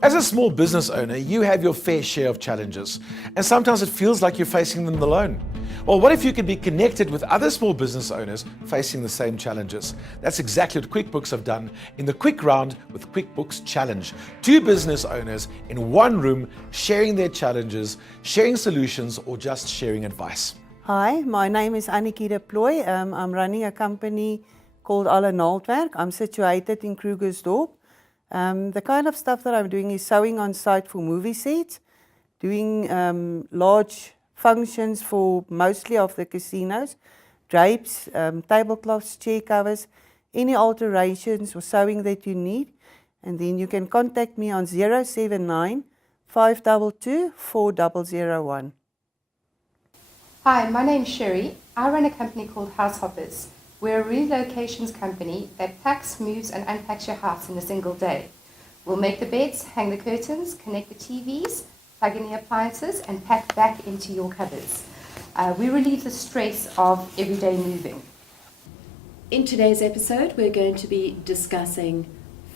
As a small business owner, you have your fair share of challenges, and sometimes it feels like you're facing them alone. Well, what if you could be connected with other small business owners facing the same challenges? That's exactly what QuickBooks have done in the Quick Round with QuickBooks Challenge. 2 business owners in one room sharing their challenges, sharing solutions, or just sharing advice. Hi, my name is Plooy. I'm running a company called Naaldwerk. I'm situated in Krugersdorp. The kind of stuff that I'm doing is sewing on site for movie sets, doing large functions for mostly of the casinos, drapes, tablecloths, chair covers, any alterations or sewing that you need. And then you can contact me on 079 522 4001. Hi, my name's Cheri. I run a company called House Hoppers. We're a relocations company that packs, moves and unpacks your house in a single day. We'll make the beds, hang the curtains, connect the TVs, plug in the appliances and pack back into your cupboards. We relieve the stress of everyday moving. In today's episode, we're going to be discussing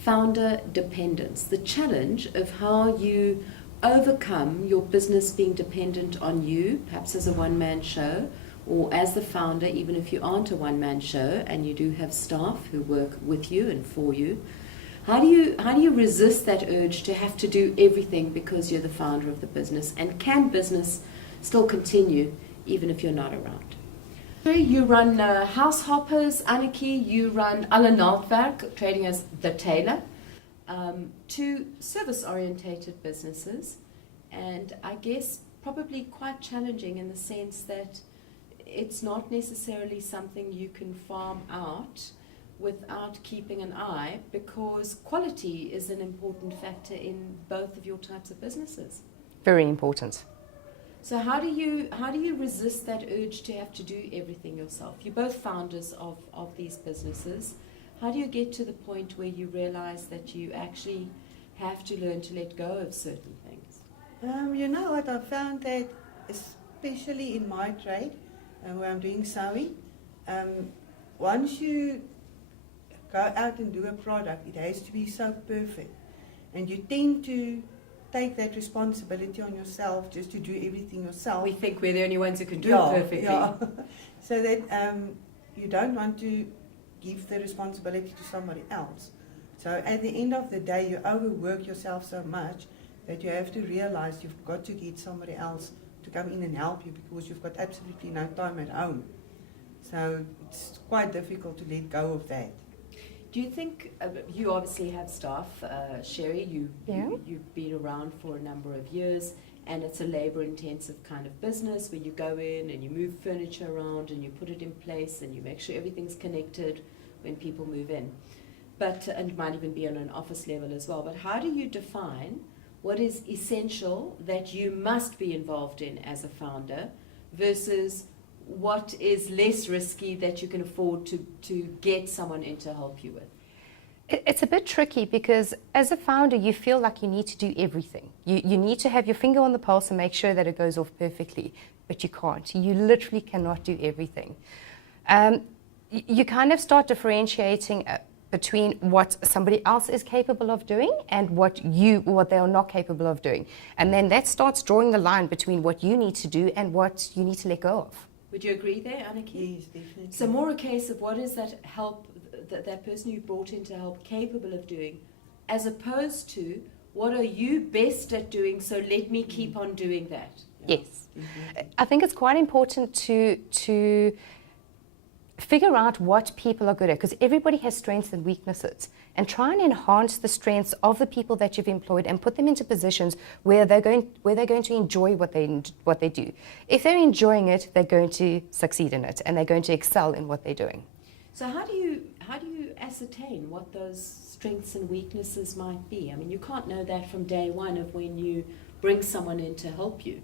founder dependence, the challenge of how you overcome your business being dependent on you, perhaps as a one-man show, or as the founder, even if you aren't a one-man show and you do have staff who work with you and for you. How do you resist that urge to have to do everything because you're the founder of the business? And can business still continue even if you're not around? You run House Hoppers, Anneke, you run Naaldwerk, trading as the tailor. 2 service-orientated businesses, and I guess probably quite challenging in the sense that it's not necessarily something you can farm out without keeping an eye, because quality is an important factor in both of your types of businesses. Very important. So how do you resist that urge to have to do everything yourself? You're both founders of these businesses. How do you get to the point where you realize that you actually have to learn to let go of certain things? You know what, I found that especially in my trade, where I'm doing sewing, once you go out and do a product, it has to be so perfect. And you tend to take that responsibility on yourself just to do everything yourself. We think we're the only ones who can do it perfectly. Yeah. So that you don't want to give the responsibility to somebody else. So at the end of the day, you overwork yourself so much that you have to realize you've got to get somebody else to come in and help you because you've got absolutely no time at home. So it's quite difficult to let go of that. Do you think, you obviously have staff, Cheri, you've been around for a number of years, and it's a labor-intensive kind of business where you go in and you move furniture around and you put it in place and you make sure everything's connected when people move in. And it might even be on an office level as well. But how do you define what is essential that you must be involved in as a founder versus what is less risky that you can afford to get someone in to help you with? It's a bit tricky because as a founder, you feel like you need to do everything. You need to have your finger on the pulse and make sure that it goes off perfectly, but you can't. You literally cannot do everything. You kind of start differentiating between what somebody else is capable of doing and what they are not capable of doing. And then that starts drawing the line between what you need to do and what you need to let go of. Would you agree there, Anneke? Yes, definitely. So more a case of what is that help, that person you brought in to help capable of doing, as opposed to what are you best at doing, so let me keep on doing that. Yes. I think it's quite important to figure out what people are good at, because everybody has strengths and weaknesses, and try and enhance the strengths of the people that you've employed and put them into positions where they're going to enjoy what they do. If they're enjoying it, they're going to succeed in it and they're going to excel in what they're doing. So how do you ascertain what those strengths and weaknesses might be? I mean, you can't know that from day one of when you bring someone in to help you.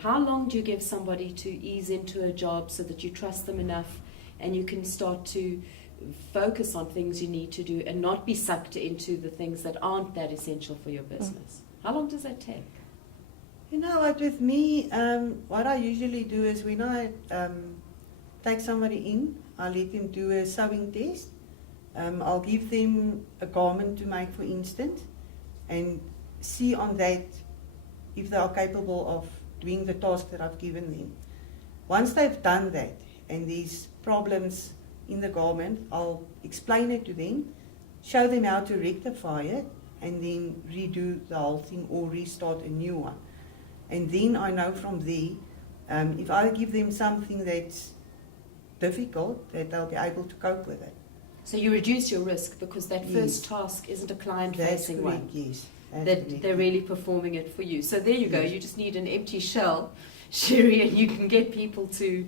How long do you give somebody to ease into a job so that you trust them enough and you can start to focus on things you need to do and not be sucked into the things that aren't that essential for your business? How long does that take? You know what, with me, what I usually do is when I take somebody in, I let them do a sewing test. I'll give them a garment to make, for instance, and see on that if they are capable of doing the task that I've given them. Once they've done that and these problems in the garment, I'll explain it to them, show them how to rectify it, and then redo the whole thing or restart a new one. And then I know from there, if I give them something that's difficult, that they'll be able to cope with it. So you reduce your risk because that first Yes. task isn't a That's client-facing correct, one. yes. That's That correct. they're really performing it for you. So there you go. Yes. You just need an empty shell, Cheri, and you can get people to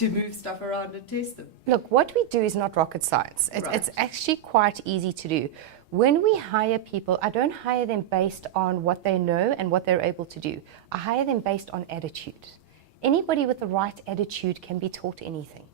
move stuff around and test them. Look, what we do is not rocket science. It's actually quite easy to do. When we hire people, I don't hire them based on what they know and what they're able to do. I hire them based on attitude. Anybody with the right attitude can be taught anything.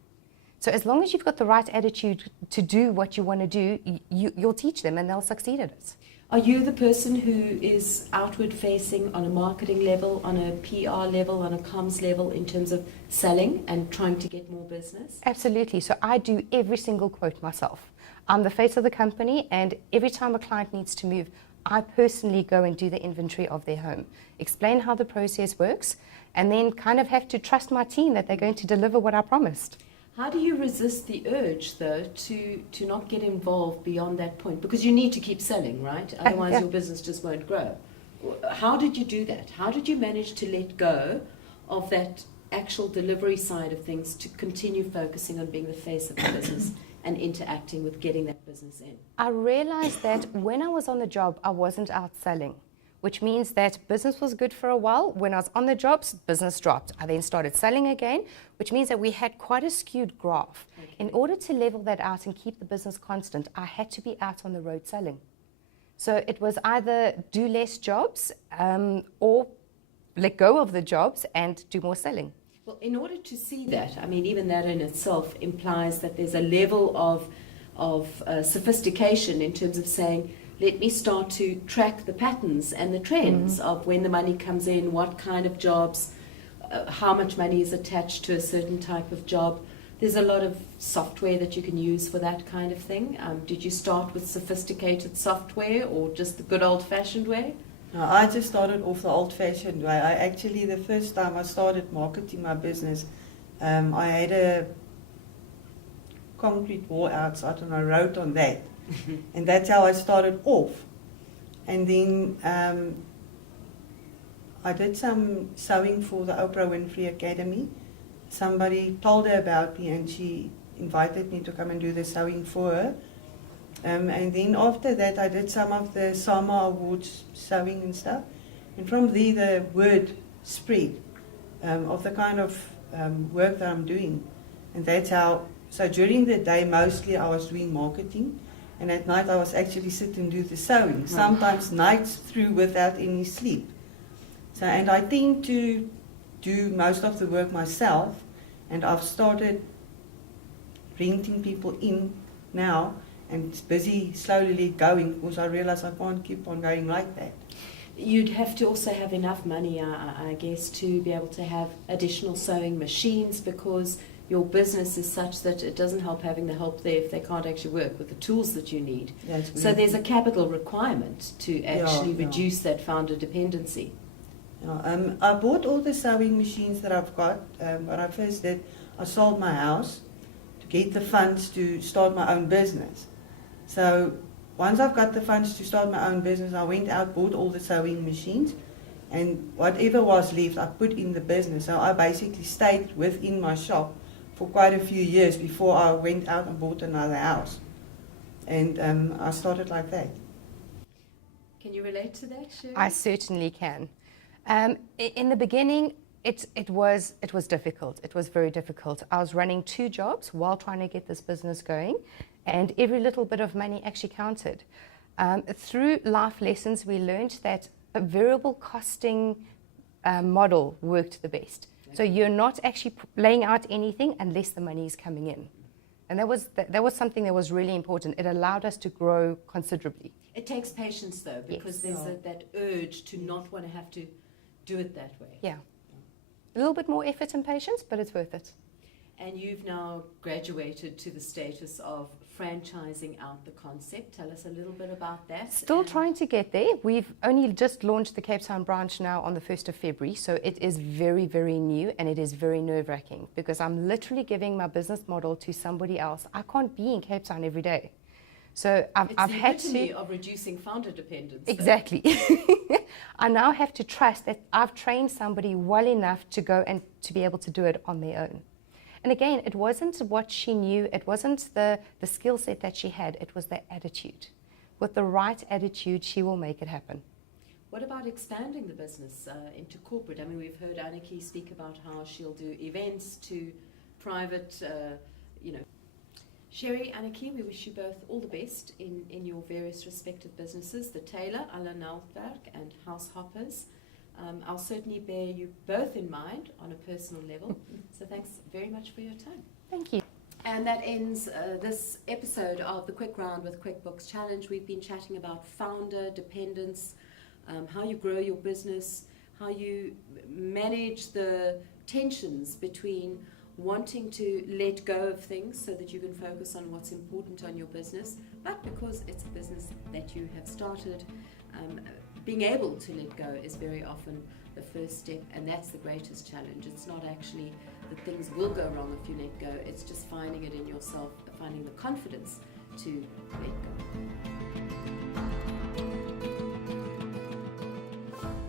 So as long as you've got the right attitude to do what you want to do, you'll teach them and they'll succeed at it. Are you the person who is outward facing on a marketing level, on a PR level, on a comms level in terms of selling and trying to get more business? Absolutely. So I do every single quote myself. I'm the face of the company, and every time a client needs to move, I personally go and do the inventory of their home, explain how the process works, and then kind of have to trust my team that they're going to deliver what I promised. How do you resist the urge, though, to not get involved beyond that point? Because you need to keep selling, right? Otherwise, yeah. your business just won't grow. How did you do that? How did you manage to let go of that actual delivery side of things to continue focusing on being the face of the business and interacting with getting that business in? I realized that when I was on the job, I wasn't out selling, which means that business was good for a while. When I was on the jobs, business dropped. I then started selling again, which means that we had quite a skewed graph. Okay. In order to level that out and keep the business constant, I had to be out on the road selling. So it was either do less jobs or let go of the jobs and do more selling. Well, in order to see that, I mean, even that in itself implies that there's a level of sophistication in terms of saying, let me start to track the patterns and the trends of when the money comes in, what kind of jobs, how much money is attached to a certain type of job. There's a lot of software that you can use for that kind of thing. Did you start with sophisticated software or just the good old-fashioned way? No, I just started off the old-fashioned way. I actually, the first time I started marketing my business, I had a concrete wall outside and I wrote on that. And that's how I started off. And then I did some sewing for the Oprah Winfrey Academy. Somebody told her about me and she invited me to come and do the sewing for her. And then after that I did some of the SAMA Awards sewing and stuff. And from there the word spread of the kind of work that I'm doing. And that's how, so during the day mostly I was doing marketing. And at night I was actually sitting and do the sewing, sometimes nights through without any sleep. So, and I tend to do most of the work myself, and I've started renting people in now, and it's busy slowly going because I realize I can't keep on going like that. You'd have to also have enough money, I guess, to be able to have additional sewing machines because your business is such that it doesn't help having the help there if they can't actually work with the tools that you need. That's So there's a capital requirement to actually reduce that founder dependency. Yeah, I bought all the sewing machines that I've got. What I first did, I sold my house to get the funds to start my own business. So once I've got the funds to start my own business, I went out, bought all the sewing machines, and whatever was left, I put in the business. So I basically stayed within my shop for quite a few years before I went out and bought another house. And I started like that. Can you relate to that, Cheri? I certainly can. In the beginning, it was difficult. It was very difficult. I was running 2 jobs while trying to get this business going, and every little bit of money actually counted. Through life lessons, we learned that a variable costing model worked the best. So you're not actually laying out anything unless the money is coming in. And that was something that was really important. It allowed us to grow considerably. It takes patience, though, because Yes. there's that urge to not want to have to do it that way. Yeah. A little bit more effort and patience, but it's worth it. And you've now graduated to the status of franchising out the concept. Tell us a little bit about that. Still And trying to get there. We've only just launched the Cape Town branch now on the 1st of February, so it is very, very new and it is very nerve-wracking because I'm literally giving my business model to somebody else. I can't be in Cape Town every day. So I've It's the had to... epitome of reducing founder dependence. though. Exactly. I now have to trust that I've trained somebody well enough to go and to be able to do it on their own. And again, it wasn't what she knew, it wasn't the skill set that she had, it was the attitude. With the right attitude, she will make it happen. What about expanding the business into corporate? I mean, we've heard Anneke speak about how she'll do events to private, Cheri, Anneke, we wish you both all the best in your various respective businesses, the Tailor, Alle Naaldwerk, and House Hoppers. I'll certainly bear you both in mind on a personal level. So thanks very much for your time. Thank you. And that ends this episode of the Quick Round with QuickBooks Challenge. We've been chatting about founder dependence, how you grow your business, how you manage the tensions between wanting to let go of things so that you can focus on what's important on your business, but because it's a business that you have started, being able to let go is very often the first step, and that's the greatest challenge. It's not actually that things will go wrong if you let go, it's just finding it in yourself, finding the confidence to let go.